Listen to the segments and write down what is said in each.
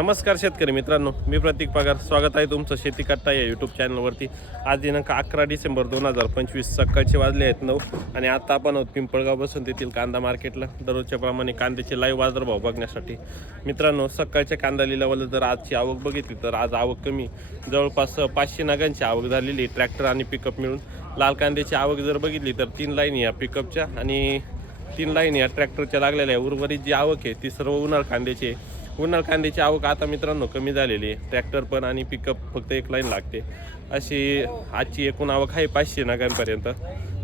नमस्कार शेतकरी मित्रांनो, मी प्रतीक पगार. स्वागत आहे तुमचं शेती कट्टा या यूट्यूब चॅनलवरती. आज दिनांक 11 डिसेंबर 2025 सकाळचे वाजले आहेत 9 आणि आता आपण आहोत पिंपळगाव बसून तेथील कांदा मार्केटला दररोजच्या प्रमाणे कांद्याचे लाईव्ह बाजारभाव बघण्यासाठी. मित्रांनो, सकाळच्या कांदा लिलावाला जर आजची आवक बघितली तर आज आवक कमी, जवळपास 500 नगांची आवक झालेली ट्रॅक्टर आणि पिकअप मिळून. लाल कांद्याची आवक जर बघितली तर 3 लाईन या पिकअपच्या आणि 3 लाईन या ट्रॅक्टरच्या लागलेल्या आहे. उर्वरित जी आवक आहे ती सर्व उन्हाळ कांद्याची आहे. उन्हाळ कांद्याची आवक आता मित्रांनो कमी झालेली आहे. ट्रॅक्टर पण आणि पिकअप फक्त 1 लाईन लागते. अशी आजची एकूण आवक आहे 500 नगांपर्यंत.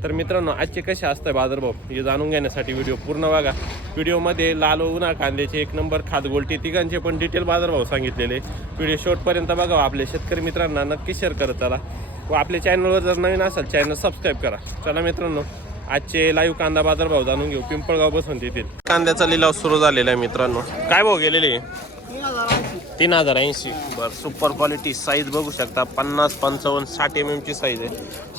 तर मित्रांनो, आजचे कसे असतात बाजारभाव हे जाणून घेण्यासाठी व्हिडिओ पूर्ण बघा. व्हिडिओमध्ये लाल व उन्हाळ कांद्याचे 1 नंबर, खात गोल्टी तिघांचे पण डिटेल बाजारभाव सांगितलेले. व्हिडिओ शेवटपर्यंत बघा. आपल्या शेतकरी मित्रांना नक्की शेअर करत चला व आपल्या चॅनलवर जर नवीन असाल चॅनल सबस्क्राईब करा. चला मित्रांनो, आजचे लाईव्ह कांदा बाजारभाव जाणून घेऊ पिंपळगाव बसून तेथील. कांद्याचा लिलाव सुरू झालेला आहे मित्रांनो. काय भाव गेलेले? 3080. बरं, सुपर क्वालिटी साईज बघू शकता. 50, 55, 60 mm ची साईज आहे.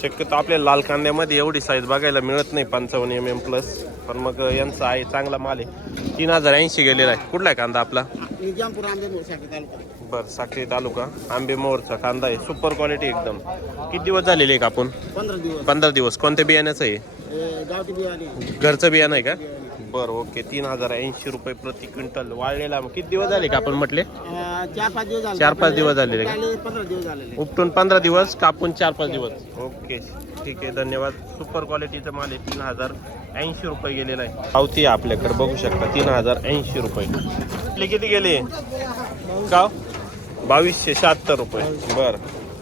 शक्यतो आपल्या लाल कांद्यामध्ये एवढी साईज बघायला मिळत नाही 55 mm प्लस, पण मग यांचा आहे चांगला माल आहे. 3080 गेलेला आहे. कुठला आहे कांदा आपला? बरं, साखरी तालुका आंबेमोरचा कांदा आहे. सुपर क्वालिटी एकदम. किती दिवस झालेले आहे कापून? 15 दिवस. कोणत्या बियाण्याचं आहे? घरचं बियाणं आहे का? बरं, ओके. 3080 रुपये प्रति क्विंटल. वाळलेला किती दिवस झाले का आपण म्हटले? 4-5 दिवस झालेले का? उपटून 15 दिवस, कापून 4-5 दिवस. ओके, ठीक आहे, धन्यवाद. सुपर क्वालिटीचं माल आहे. 3080 रुपये गेलेला आहे. पावती आपल्याकडे बघू शकता. 3080 रुपये. आपले किती गेले का? 2276 रुपये. बरं,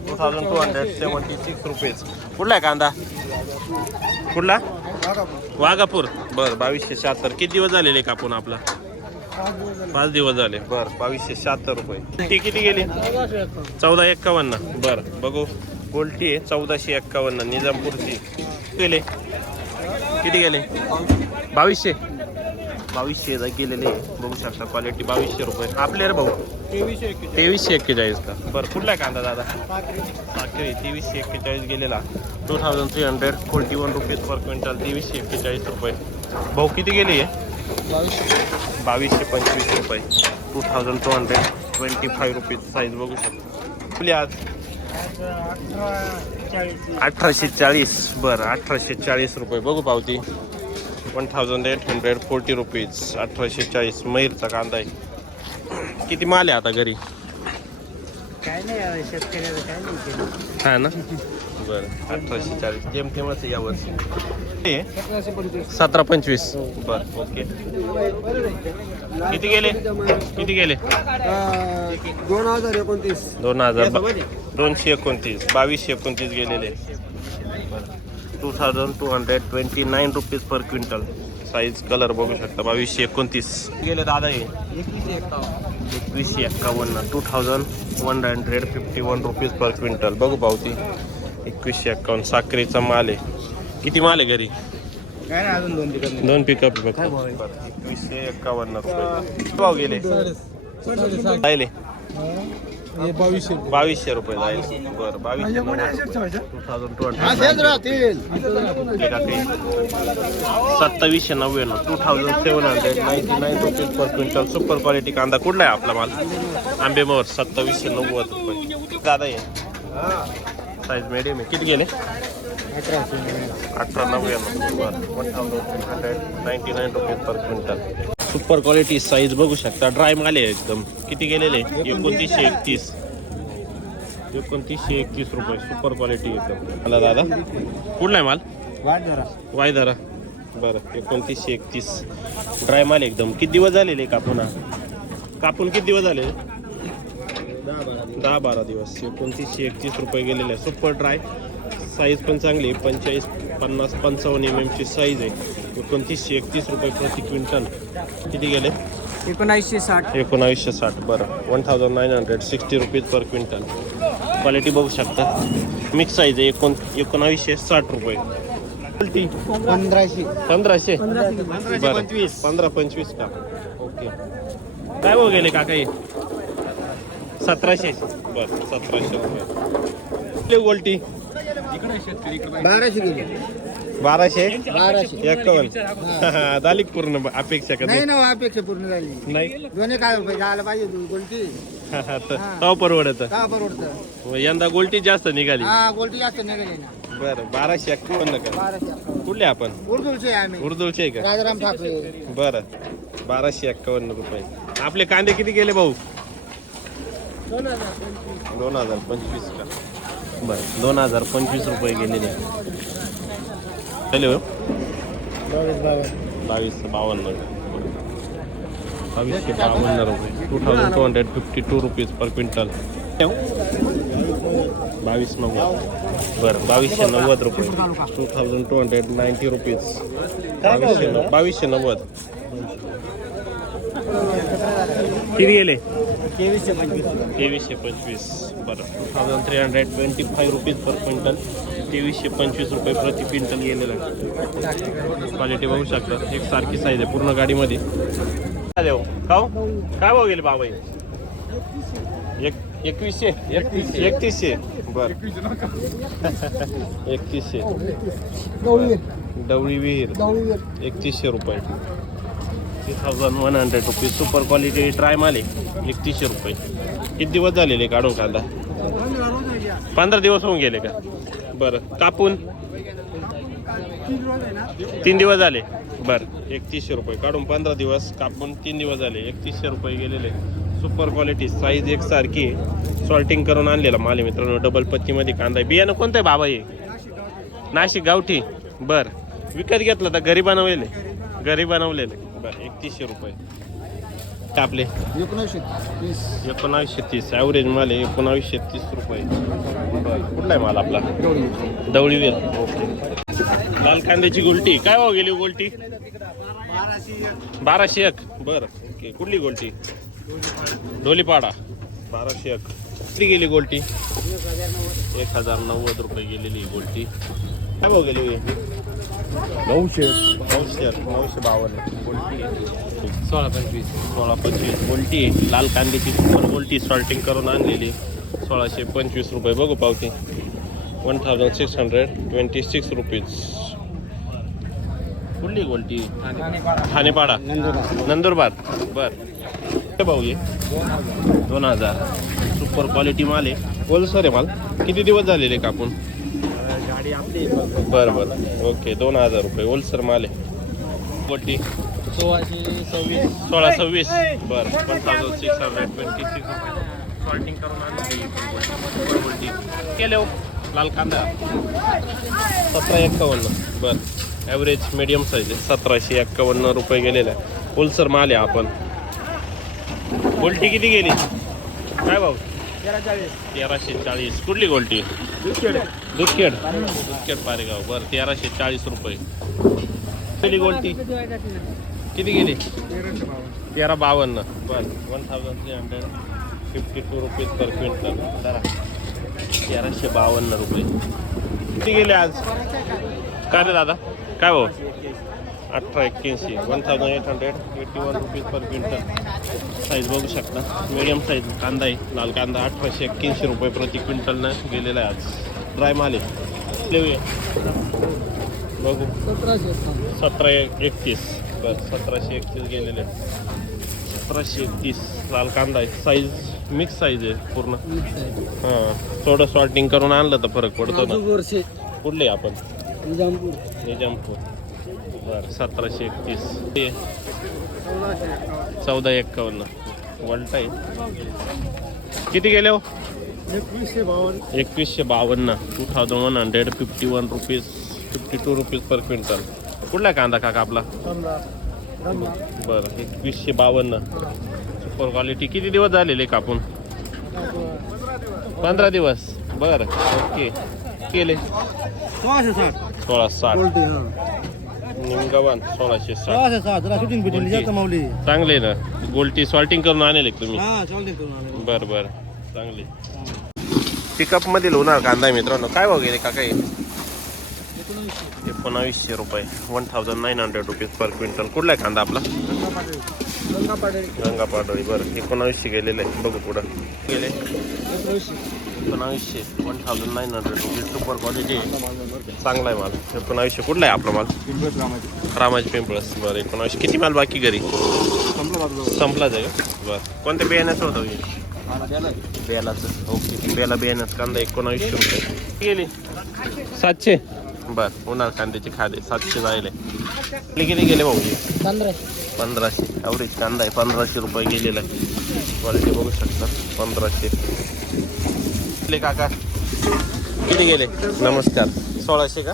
2276 रुपये. कुठला आहे कांदा? कुठला? वाघापूर. बरं, 2276. किती दिवस झालेले कापून आपला? 5 दिवस झाले. बरं, 2276 रुपये. ती किती गेली? 1451. बरं, बघू. गोल्टी आहे 1451 निजामपूरची. गेले किती गेले? 2200 गेलेले बघू शकता. क्वालिटी 2200 रुपये. आपले रे भाऊ 2341 का? बरं, कुठला आहे कांदा दादा? साखरी 2341 गेलेला. 2341 रुपीज पर क्विंटल. 2341 रुपये. भाऊ किती गेली आहे? 2225 रुपये. 2225 रुपीज साईज बघू शकता. आपली आज 1840. बरं, 1840 रुपये. बघू पावती. 1840 रुपीज. 1840 मैरचा कांदा आहे. किती माल आहे आता घरी? काय नाही, शेतकऱ्याला काय नाही. हा ना. बरं, 1840 जेमतेमच आहे यावर्षी. 1725. बरं, ओके. किती गेले? 2029. 229 2229 गेलेले. 2229 rupees per quintal. Size colour बघू शकता. 2229 गेले दादा. हे 2151. 2151 रुपीज पर क्विंटल. बघू पावती. 2151 साखरेचा माल आहे. किती माल आहे घरी? काय नाही, अजून 2 पिकअप. 2151 रुपये. भाव गेले? जायले 2200 रुपये जाईल. बरं, 2200. 2799. 2799 rupees per quintal. Super quality कांदा. कुठला आहे आपला माल? आंबेमोर. 2790 रुपये. दादा ये साईज मीडियम आहे. किती गेले? 1899. बरं, 1399 rupees per quintal. Super quality size बघू शकता. ड्राय माल आहे एकदम. किती गेलेले? 2931. 2931 रुपये. सुपर क्वालिटी एकदम. मला दादा कुठला आहे माल? वायधरा. बरं, 2931. ड्राय माल एकदम. किती दिवस झालेले कापून? कापून किती दिवस झाले? 10-12 दिवस. 2931 रुपये गेलेले आहे. Super dry. साईज पण चांगली आहे. 45, 50, 55 mm ची साईज आहे. 2931 रुपये प्रति क्विंटल. किती गेले? 1960. बरं, 1960 रुपीज पर क्विंटल. क्वालिटी बघू शकता. मिक्स साईज आहे. 1960 रुपये. 1500. बरं, 15-25 का? ओके. काय भाव गेले काका? 1700. बरं, 1700 रुपये. गोल्टी 1200 गेले. 1251 झाली पूर्ण अपेक्षा का नाही ना अपेक्षा पूर्ण झाली नाही दोन्ही काय रुपये जायला पाहिजे गोल्टी तो परवडत का परवडतं यंदा गोल्टी जास्त निघाली हा गोल्टी जास्त निघाली ना बरं 1251 का 1251 कुठले आपण उर्दूचे आहे आम्ही उर्दूचे आहे का राजाराम ठाकरे बरं 1251 रुपये आपले कांदे किती गेले भाऊ 2025 का बरं 2025 रुपये गेलेले चले हो 2252 रुपये 2252 रुपीज पर क्विंटल 2290 बरं 2290 रुपये 2290 रुपीज 2290 किती गेले 2325 बरं 2325 रुपीज पर क्विंटल 2325 रुपये प्रति क्विंटल गेलेलं आहे क्वालिटी बघू शकता एक सारखी साईज आहे पूर्ण गाडीमध्ये काय भाव गेले बाबा 3100 बरं 3100 डवळी विहीर 3100 रुपये 3100 रुपये सुपर क्वालिटी ट्राय माले 3100 रुपये किती दिवस झालेले काढून कांदा 15 दिवस होऊन गेले का बरं कापून 3 दिवस झाले बरं 3100 रुपये काढून 15 दिवस कापून 3 दिवस झाले 3100 रुपये गेलेले सुपर क्वालिटी साईज एकसारखी सॉल्टिंग करून आणलेला माल आहे मित्रांनो डबल पत्तीमध्ये कांदा आहे बियाणं कोणतं आहे बाबा हे नाशिक गावठी बरं विकत घेतलं तर घरी बनवलेले बरं 3100 रुपये आपले 1930 ॲव्हरेज माल आहे 1930 रुपये कुठला आहे माल आपला दवळीवेल ओके लाल कांद्याची गुलटी काय भाव गेली गुलटी 1201 बरं ओके कुठली गोलटी ढोलीपाडा 1201 किती गेली गोलटी 1090 रुपये गेलेली गोलटी काय भाव गेली 952 गोलटी 1625 गोलटी लाल कांद्याची सुपर गोलटी सॉल्टिंग करून आणलेली 1625 रुपये बघू पावती 1626 रुपीज कुठली गोलटी ठाणेपाडा नंदुरबार बर भाऊ ये 2000 सुपर क्वालिटी माल आहे ओलसर आहे माल किती दिवस झालेले कापून बरं बरं ओके 2000 रुपये ओलसर माल आहे गोलटी 1626 बरं 1626 सॉल्टिंग करून आणली गोलटी केले हो लाल कांदा 1751 बरं ॲव्हरेज मीडियम साईज आहे 1751 रुपये गेलेला आहे ओलसर माल आहे आपण गोल्टी किती गेली काय भाऊ 1340 कुठली गोल्टी दुधखेड पारेगाव बरं 1340 रुपये पहिली गोल्टी किती गेली 1352 बरं 1352 रुपीज पर क्विंटल 1352 रुपये किती गेले आज काय रे दादा काय भाऊ 1881 1881 रुपीज पर क्विंटल साईज बघू शकता मीडियम साईज कांदा आहे लाल कांदा 1881 रुपये प्रति क्विंटलनं गेलेला आहे आज ड्राय माल आहे लिहूया बघू 1731 बरं 1731 गेलेले 1731 लाल कांदा आहे साईज मिक्स साईज आहे पूर्ण हां थोडं सॉर्टिंग करून आणलं तर फरक पडतो ना कुठले आपण निजामपूर बरं 1731 1451 वल्ट आहे किती गेले हो 2152 2151 रुपीज 52 रुपीज पर क्विंटल कुठला कांदा काका आपला बरं 2152 सुपर क्वालिटी किती दिवस झालेले कापून 15 दिवस बरं ओके केले 1660 निमगव्हाण 1660 चांगले ना गोल्टी सॉल्टिंग करून आणले तुम्ही बरं बरं चांगली पिकअप मध्ये लोणार कांदा आहे मित्रांनो काय भाव गेले काका 1900 रुपये 1900 रुपीज पर क्विंटल. कुठला आहे कांदा आपला? गंगा पाडळी. बरं 1900 गेलेलं आहे. बघू पुढं गेले 1900 1900 रुपीज सुपर क्वालिटी चांगला आहे माल. 1900 कुठला आहे आपला माल? रामाजी पिंपळस. बरं 1900. किती माल बाकी घरी? संपलाच आहे का? बरं कोणत्या बियाण्याचं होतं हे? बेलाचं. ओके बेला बियाण्याचं कांदा 1900 रुपये गेली. 700. बरं उन्हाळ कांद्याचे खादे 700 जायले. किती गेले भाऊ? 1500. ॲव्हरेज कांदा आहे 1500 रुपये गेलेला आहे. क्वालिटी बघू शकता 1500. किती काका किती गेले? नमस्कार. 1600 का?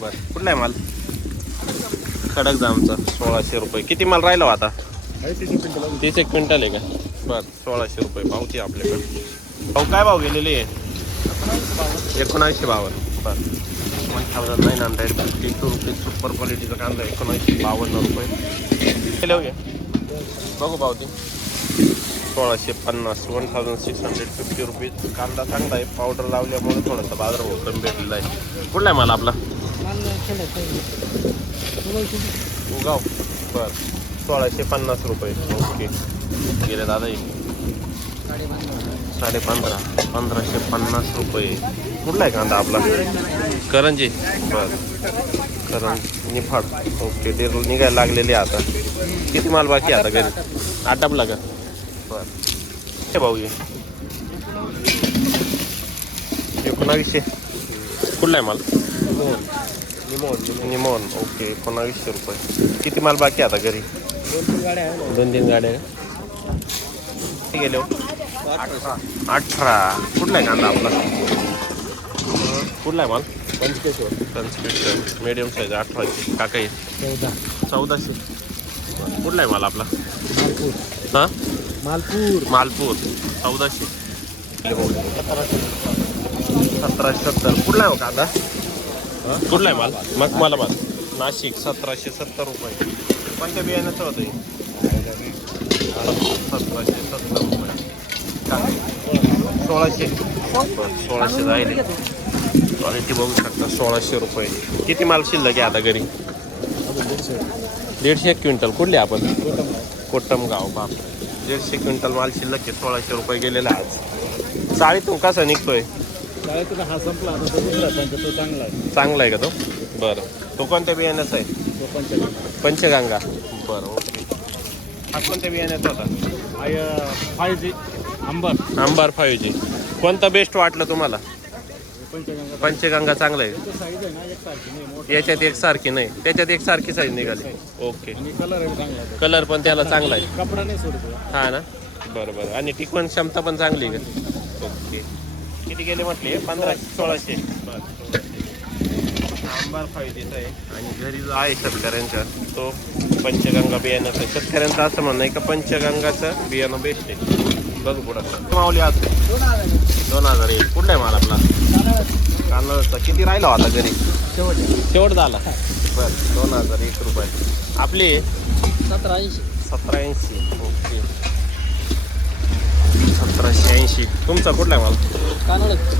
बरं कुठला आहे माल? खडक जामचा 1600 रुपये. किती माल राहिला हो आता? 30 क्विंटल आहे का? बरं 1600 रुपये पावती आपल्याकडे. भाऊ काय भाव गेलेले आहे? 1952. बरं 1952 रुपये सुपर क्वालिटीचा कांदा 1952 रुपये केले हो. बघू पावती 1650 1650 रुपीज. कांदा चांगला आहे. पावडर लावल्यामुळे थोडासा बाजारभाव कमी भेटलेला आहे. कुठला आहे माल आपला? उगाव. बरं 1650 रुपये. ओके गेले दादा 15.5 1550 रुपये. कुठला आहे कांदा आपला? करंजी. बरं करंजी निफाड. ओके डेरल निघायला लागलेली आहे आता. किती माल बाकी आता घरी? आटापला का? बरं हे भाऊ ये 1900. कुठला आहे माल? निमोन. ओके 1900 रुपये. किती माल बाकी आता घरी? 2-3 गाड्या का? किती गेले हो? 18. कुठला आहे कांदा आपला? कुठला आहे माल? 25 मीडियम साईज 1800. काका 1400. कुठला आहे माल आपला? हां मालपूर 1400. 1770. कुठला आहे हो कांदा? कुठला आहे माल? मला माल नाशिक 1770 रुपये. कोणत्या बियाण्याचं होतं? 1770 रुपये. 1600 जाईल. क्वालिटी बघू शकता 1600 रुपये. किती माल शिल्लक आहे आता घरी? 150 क्विंटल. कुठले आपण? कोटमगाव. बाप 150 क्विंटल माल शिल्लक आहे. 1600 रुपये गेलेला आज. चाळीतून कसा निघतोय? हा संपला चांगला आहे का तो? बरं तो कोणत्या बियाण्याचा आहे? पंचगंगा. बरं ओके. हा कोणत्या बियाण्याचा होता? 5G अंबार 5G. कोणता बेस्ट वाटलं तुम्हाला? पंचगंगा चांगला आहे. याच्यात एकसारखी नाही, त्याच्यात एकसारखी साईज निघाली. ओके कलर पण त्याला चांगला आहे. कपडा नाही सोडतो. हा ना बरं बरं. आणि टिकवण क्षमता पण चांगली आहे का? ओके किती गेले म्हटले? 1500-1600. अंबार 5Gचा आहे. आणि घरी जो आहे शेतकऱ्यांचा तो पंचगंगा बियाण्याचा. शेतकऱ्यांचं असं म्हणणं आहे का पंचगंगाचं बियाणं बेस्ट आहे. बघू पुढं मावली आज 2001. कुठला आहे माल आपला? कांदाचा. किती राहिला होता घरी? शेवट झाला. बरं 2001 रुपये. आपली 1780. ओके 1780. तुमचा कुठला आहे माल?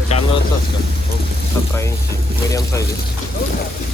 कांदाचाच का? ओके 1780 मीडियम साईज आहे.